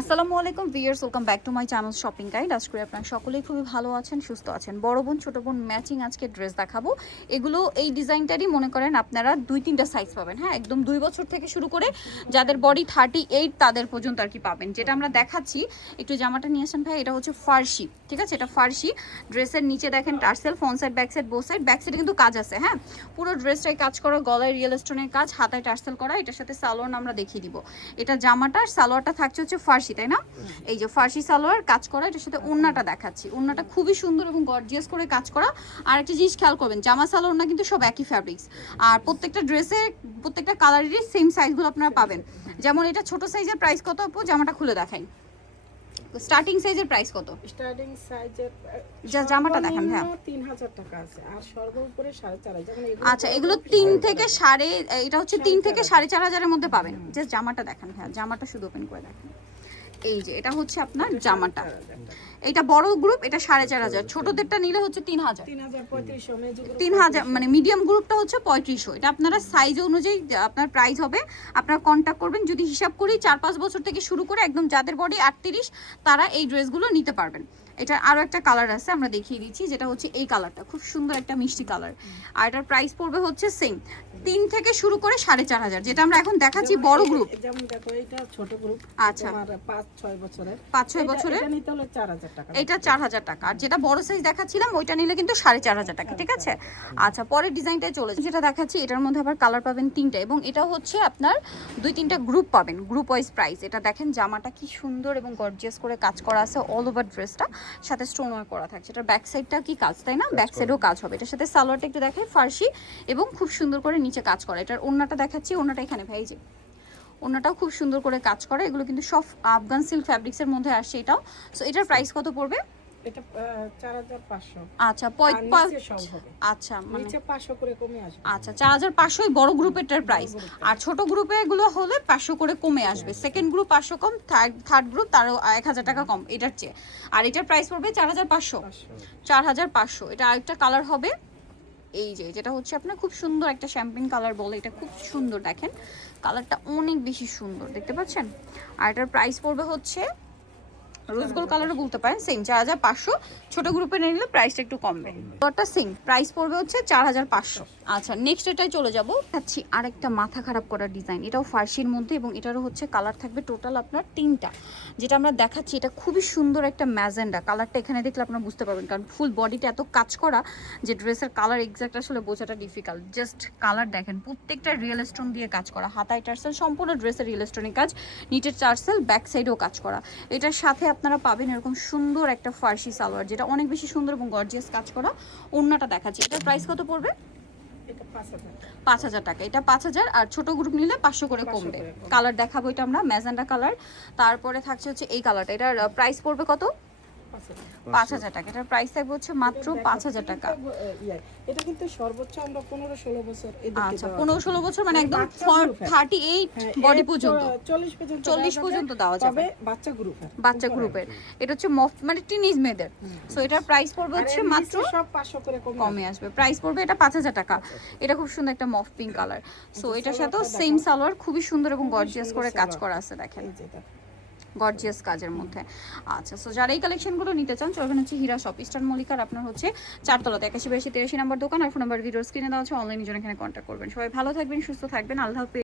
আসসালামু আলাইকুম viewers welcome back to my channel shopping guide. আজকে করি আপনারা সকলেই খুবই ভালো আছেন, সুস্থ আছেন। বড় বোন, ছোট বোন, ম্যাচিং আজকে ড্রেস দেখাবো। এগুলো এই ডিজাইনটারই মনে করেন আপনারা দুই, তিনটা সাইজ পাবেন। হ্যাঁ একদম দুই বছর থেকে শুরু করে যাদের বডি থার্টি এইট তাদের পর্যন্ত আর কি পাবেন। যেটা আমরা দেখাচ্ছি, একটু জামাটা নিয়ে আসেন ভাই, এটা হচ্ছে ফার্সি, ঠিক আছে? এটা ফার্সি। ড্রেসের নিচে দেখেন tassel front side back side bow side back সাইডে কিন্তু কাজ আছে হ্যাঁ? পুরো ড্রেসটাই কাজ করা, গলায় রিয়েল স্টোনের কাজ, হাতায় টার্সেল করা, এটার সাথে সালোয়ার আমরা দেখিয়ে দিব। এটা জামাটা আর সালোয়ারটা থাকছে হচ্ছে ফার্সি। তাই না? এই যে ফার্সি সালোয়ার কাজ করা এটার সাথে ওড়নাটা দেখাচ্ছি। ওড়নাটা খুবই সুন্দর এবং গর্জিয়াস করে কাজ করা। আর একটা জিনিস খেয়াল করবেন জামা সালোয়ার না কিন্তু সব একই ফ্যাব্রিক্স আর প্রত্যেকটা ড্রেসে প্রত্যেকটা কালারেরই সেম সাইজগুলো আপনারা পাবেন। যেমন এটা ছোট সাইজের প্রাইস কত আপু? জামাটা খুলে দেখাই। স্টার্টিং সাইজের প্রাইস কত? স্টার্টিং সাইজের জামাটা দেখান, হ্যাঁ। তিন হাজার টাকা আছে। আর চার হাজার যেমন আচ্ছা এগুলো তিন থেকে সাড়ে এটা হচ্ছে তিন থেকে সাড়ে চার হাজারের মধ্যে পাবেন। জাস্ট জামাটা দেখান হ্যাঁ জামাটা শুধু ওপেন করে দেখেন। এই যে এটা হচ্ছে আপনার জামাটা। এটা বড় গ্রুপ এটা সাড়ে চার হাজার। ছোটদেরটা নিলে হচ্ছে তিন হাজার। তিন হাজার তিন হাজার মানে মিডিয়াম গ্রুপটা হচ্ছে পঁয়ত্রিশশো। এটা আপনারা সাইজ অনুযায়ী আপনার প্রাইস হবে। আপনারা কন্ট্যাক্ট করবেন যদি হিসাব করি চার পাঁচ বছর থেকে শুরু করে একদম যাদের বডি আটত্রিশ তারা এই ড্রেসগুলো নিতে পারবেন। এটা আরও একটা কালার আছে আমরা দেখিয়ে দিচ্ছি যেটা হচ্ছে এই কালারটা খুব সুন্দর একটা মিষ্টি কালার আর এটার প্রাইস পড়বে হচ্ছে সেম তিন থেকে শুরু করে সাড়ে চার হাজার যেটা আমরা এখন দেখাচ্ছি বড় গ্রুপ আচ্ছা। পাঁচ ছয় বছরের। এটা- চার হাজার টাকা এটা চার হাজার টাকা। আর যেটা বড় সাইজ দেখাচ্ছিলাম ওইটা নিলে কিন্তু সাড়ে চার হাজার টাকা ঠিক আছে? আচ্ছা পরের ডিজাইনটায় চলে যাই। যেটা দেখাচ্ছি এটার মধ্যে আবার কালার পাবেন তিনটা এবং এটা হচ্ছে আপনার দুই তিনটা গ্রুপ পাবেন গ্রুপ ওয়াইজ প্রাইস এটা দেখেন জামাটা কি সুন্দর এবং গর্জিয়াস করে কাজ করা আছে অল ওভার ড্রেসটা সাথে স্টোন ওয়ার্ক করা থাকছে। এটার ব্যাক সাইডটা কি কাজ তাই না? ব্যাক সাইডেও কাজ হবে। এটার সাথে সালোয়ারটা একটু দেখাই ফার্সি এবং খুব সুন্দর করে নিচে কাজ করা। এটার ওড়নাটা দেখাচ্ছি ওড়নাটা এখানে ভাই যে। ওড়নাটাও খুব সুন্দর করে কাজ করে। এগুলো কিন্তু সব আফগান সিল্ক ফ্যাব্রিক্সের মধ্যে আসছে এটাও। সো এটার প্রাইস কত পড়বে? এটা চার হাজার পাঁচশো। আচ্ছা আচ্ছা মানে নিচে পাঁচশো করে কমে আসবে। আচ্ছা চার হাজার পাঁচশোই বড় গ্রুপেরটার প্রাইস আর ছোট গ্রুপে এগুলো হলে পাঁচশো করে কমে আসবে। সেকেন্ড গ্রুপ পাঁচশো কম থার্ড থার্ড গ্রুপ টাকা কম এটার চেয়ে। আর এটার প্রাইস পড়বে চার হাজার পাঁচশো। পাঁচশো। চার হাজার পাঁচশো। এটা আরেকটা কালার হবে। এই যে যেটা হচ্ছে আপনার খুব সুন্দর একটা শ্যাম্পিং কালার বলে। এটা খুব সুন্দর দেখেন। কালারটা অনেক বেশি সুন্দর দেখতে পাচ্ছেন? আর এটার প্রাইস পড়বে হচ্ছে রোজ গোল্ড কালারও বলতে পারেন সেম চার হাজার পাঁচশো। ছোট গ্রুপে নিলে প্রাইসটা একটু কমবে। ওটা সেম প্রাইস পড়বে হচ্ছে চার হাজার পাঁচশো। আচ্ছা নেক্সট এটাই চলে যাব। দেখাচ্ছি আরেকটা মাথা খারাপ করার ডিজাইন এটাও ফার্সির মধ্যে এবং এটারও হচ্ছে কালার থাকবে টোটাল আপনার তিনটা। যেটা আমরা দেখাচ্ছি এটা খুবই সুন্দর একটা ম্যাজেন্ডা। কালারটা এখানে দেখলে আপনারা বুঝতে পারবেন কারণ ফুল বডিটা এত কাজ করা যে ড্রেসের কালার এক্সাক্ট আসলে বোঝাটা ডিফিকাল্ট জাস্ট কালার দেখেন প্রত্যেকটা রিয়েল স্টোন দিয়ে কাজ করা। হাতায় টার্সেল সম্পূর্ণ ড্রেসের রিয়েল স্টোনের কাজ। নিচের টার্সেল ব্যাক সাইডেও কাজ করা। এটার সাথে আপনারা পাবেন এরকম সুন্দর একটা ফার্সি সালোয়ার যেটা অনেক বেশি সুন্দর এবং গর্জিয়াস কাজ করা অন্যটা দেখাচ্ছি। এটার প্রাইস কত পড়বে? পাঁচ হাজার টাকা। এটা পাঁচ হাজার আর ছোট গ্রুপ নিলে পাঁচশো করে কমবে। কালার দেখাবো এটা আমরা ম্যাজেন্ডা কালার তারপরে থাকছে হচ্ছে এই কালারটা এটার প্রাইস পড়বে কত? পাঁচ হাজার টাকা। এটার প্রাইস থাকবে হচ্ছে মাত্র এটা পাঁচ হাজার টাকা। এটা, আহ, ইয়ে, এটা কিন্তু সর্বোচ্চ আমরা পনেরো ষোলো বছর আচ্ছা পনেরো ষোলো বছর মানে মানে একদম। থার্টি এইট হ্যাঁ, বডি পর্যন্ত। চল্লিশ পর্যন্ত দেওয়া যাবে, পর্যন্ত দেওয়া যাবে। তবে বাচ্চা গ্রুপের বাচ্চা গ্রুপের এটা হচ্ছে মফ মানে টিনেজ মেয়েদের। সো এটার প্রাইস পড়বে হচ্ছে মাত্র সব পাঁচশো করে কমে আসবে। প্রাইস পড়বে এটা পাঁচ হাজার টাকা। এটা খুব সুন্দর একটা মফ পিঙ্ক কালার সো এটার সাথেও সেম সালোয়ার খুবই সুন্দর এবং গর্জিয়াস করে কাজ করা আছে দেখেন। গর্জিয়াস কাজের মধ্যে। আচ্ছা সো যারা এই কালেকশনগুলো নিতে চান চলবেন হচ্ছে হীরা শপ ইস্টার্ন মল্লিকার আপনার হচ্ছে চারতলাতে, একাশি বেশি তিরাশি নাম্বার দোকান, আর ফোন নাম্বার ভিডিও স্ক্রিনে দেওয়া আছে অনলাইনে জন্য এখানে কন্ট্যাক্ট করবেন। সবাই ভালো থাকবেন, সুস্থ থাকবেন, আল্লাহ